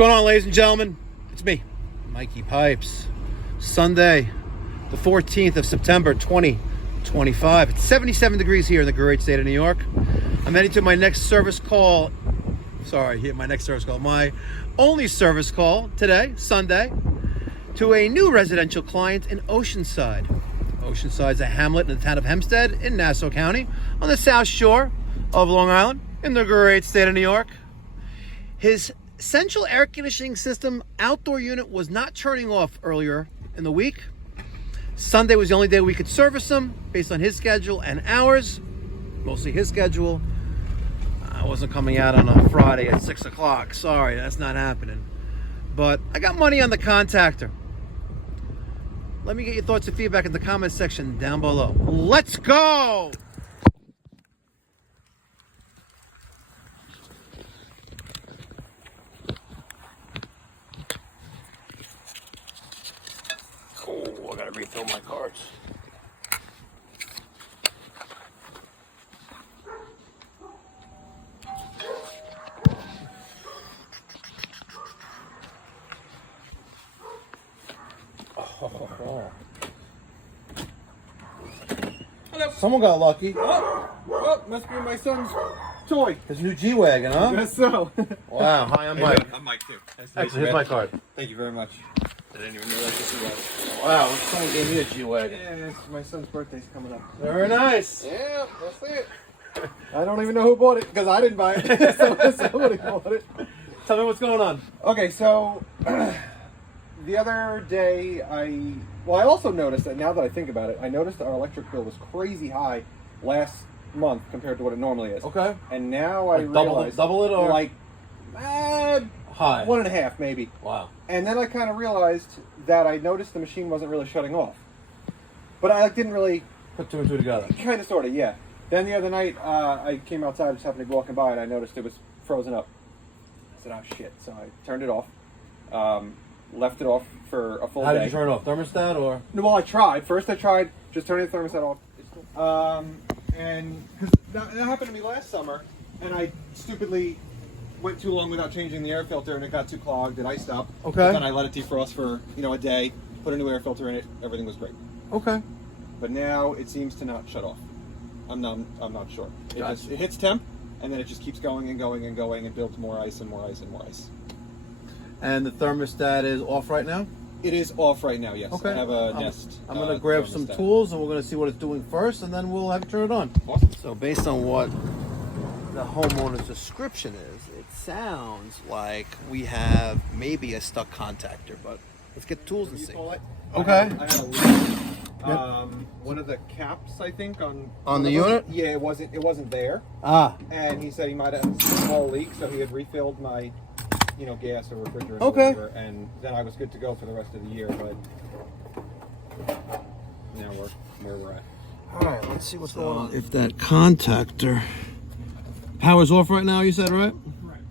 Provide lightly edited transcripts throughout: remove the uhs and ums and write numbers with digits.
going on, ladies and gentlemen? It's me, Mikey Pipes. Sunday, the 14th of September, 2025. It's 77 degrees here in the great state of New York. I'm heading to my next service call. My only service call today, Sunday, to a new residential client in Oceanside. Oceanside is a hamlet in the town of Hempstead in Nassau County on the south shore of Long Island in the great state of New York. His central air conditioning system outdoor unit was not turning off earlier in the week. Sunday was the only day we could service him based on his schedule and ours, mostly his schedule. I wasn't coming out on a Friday at 6 o'clock. Sorry, that's not happening. But I got money on the Contactor. Let me get your thoughts and feedback in the comment section down below. Let's go! Oh, I gotta refill my cards. Oh. Hello. Someone got lucky. Oh, must be my son's toy. His new G-Wagon, huh? Guess so. Wow. Hi, I'm Mike. I'm Mike too. Nice to meet Actually, you, here's man. my card. Thank you very much. I didn't even realize this was that. Wow, someone gave me a G-Wagon. Yeah, my son's birthday's coming up. Very nice. Yeah, that's it. I don't even know who bought it because I didn't buy it. Somebody bought it. Tell me what's going on. Okay, so the other day I also noticed that now that I think about it, I noticed that our electric bill was crazy high last month compared to what it normally is. Okay. And now I Like realized double it or like high? 1.5 maybe. Wow. And then I kind of realized that I noticed the machine wasn't really shutting off. But I didn't really... Put two and two together. Kind of, sort of, yeah. Then the other night, I came outside, just happened to be walking by, and I noticed it was frozen up. I said, oh shit. So I turned it off. Left it off for a full day. How did you turn it off? Thermostat or? No, well, I tried. First I tried just turning the thermostat off. And because that happened to me last summer, and I stupidly went too long without changing the air filter, and it got too clogged, it iced up. Okay. But then I let it defrost for a day, put a new air filter in it, everything was great. Okay. But now it seems to not shut off. I'm not sure. It hits temp, and then it just keeps going and going and going and builds more ice and more ice and more ice. And the thermostat is off right now? It is off right now, yes. Okay. I have a Nest. I'm going to grab some tools and we're going to see what it's doing first, and then we'll have it turn it on. Awesome. So based on what the homeowner's description is, it sounds like we have maybe a stuck contactor, but let's get tools and see. Okay. Okay. I had a leak. One of the caps, I think, on the unit? Yeah, it wasn't there. Ah. And he said he might have had a small leak, so he had refilled my gas or refrigerant Okay. or whatever, and then I was good to go for the rest of the year, but now we're where we're at. All right, let's see what's going on. If that contactor power's off right now, you said, right? Right.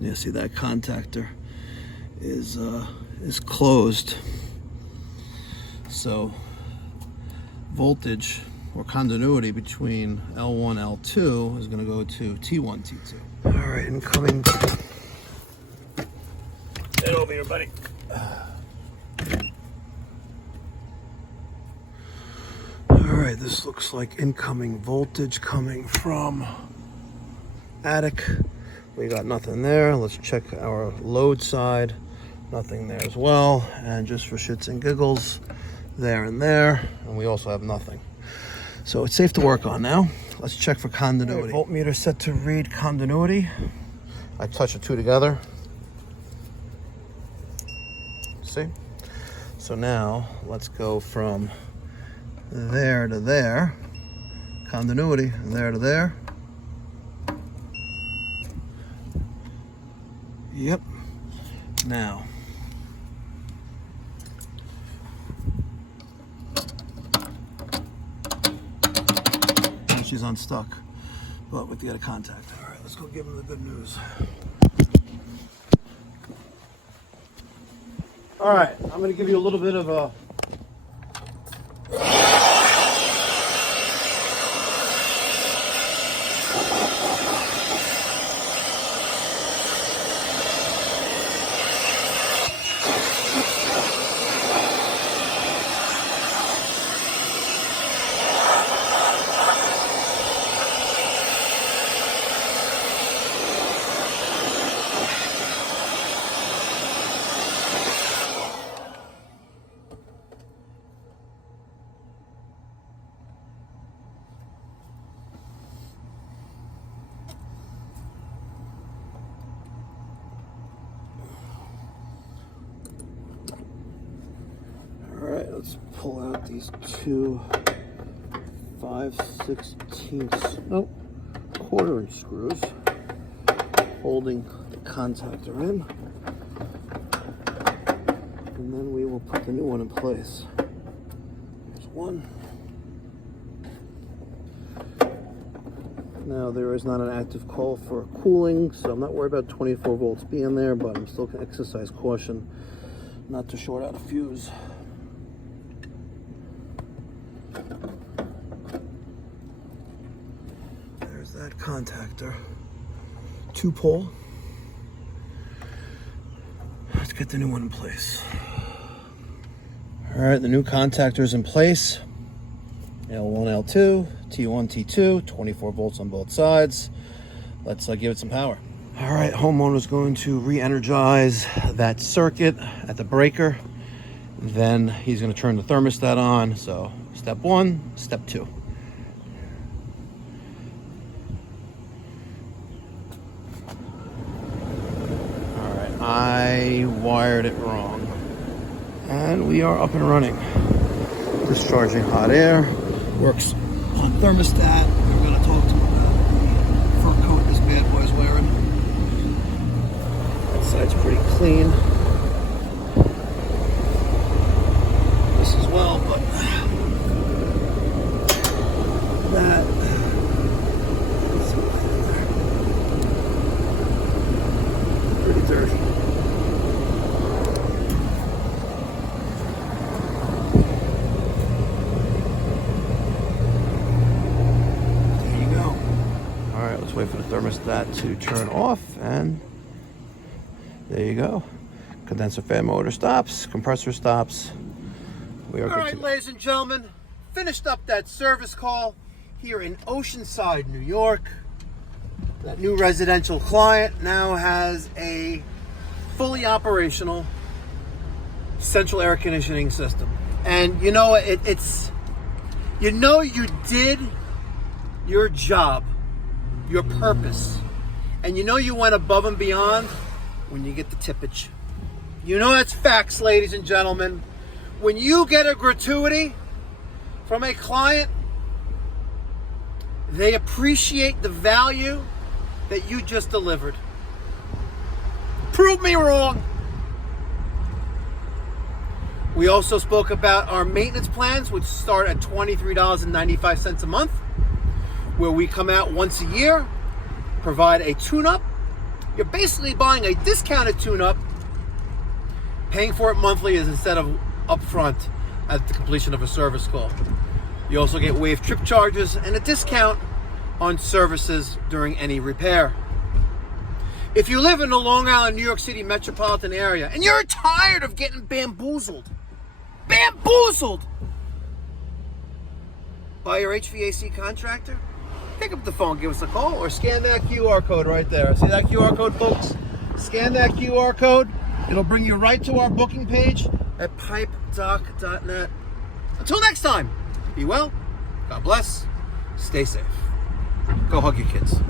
Yeah, see that contactor is closed. So voltage or continuity between L1, L2 is going to go to T1, T2. All right, incoming. Get over here, buddy. All right, this looks like incoming voltage coming from attic. We got nothing there. Let's check our load side. Nothing there as well. And just for shits and giggles, there and there. And we also have nothing. So it's safe to work on now. Let's check for continuity. Voltmeter set to read continuity. I touch the two together. See? So now let's go from there to there. Continuity, there to there. Yep. Now. She's unstuck, but we got a contact. All right, let's go give him the good news. All right, I'm going to give you a little bit of a let's pull out these two 5/16, nope, 1/4 inch screws holding the contactor in, and then we will put the new one in place. There's one. Now there is not an active call for cooling, so I'm not worried about 24 volts being there, but I'm still going to exercise caution not to short out a fuse. There's that contactor. 2-pole. Let's get the new one in place. All right, the new contactor is in place. L1, L2, T1, T2, 24 volts on both sides. Let's give it some power. All right, Homeowner is going to re-energize that circuit at the breaker. Then he's going to turn the thermostat on. So step 1, step 2. All right, I wired it wrong. And we are up and running. Discharging hot air. Works on thermostat. We're going to talk to him about the fur coat this bad boy's wearing. That side's pretty clean. This as well, but that. Pretty dirty. Let's wait for the thermostat to turn off, and there you go. Condenser fan motor stops, compressor stops. We are good. All right, ladies and gentlemen, finished up that service call here in Oceanside, New York. That new residential client now has a fully operational central air conditioning system. And you know, it's you did your job, your purpose, and you know you went above and beyond when you get the tippage. You know that's facts, ladies and gentlemen. When you get a gratuity from a client, they appreciate the value that you just delivered. Prove me wrong. We also spoke about our maintenance plans, which start at $23.95 a month, where we come out once a year, provide a tune-up. You're basically buying a discounted tune-up, paying for it monthly instead of upfront at the completion of a service call. You also get waived trip charges and a discount on services during any repair. If you live in the Long Island, New York City metropolitan area, and you're tired of getting bamboozled by your HVAC contractor, pick up the phone, give us a call, or scan that QR code right there. See that QR code, folks? Scan that QR code. It'll bring you right to our booking page at pipedoc.net. Until next time, be well, God bless, stay safe. Go hug your kids.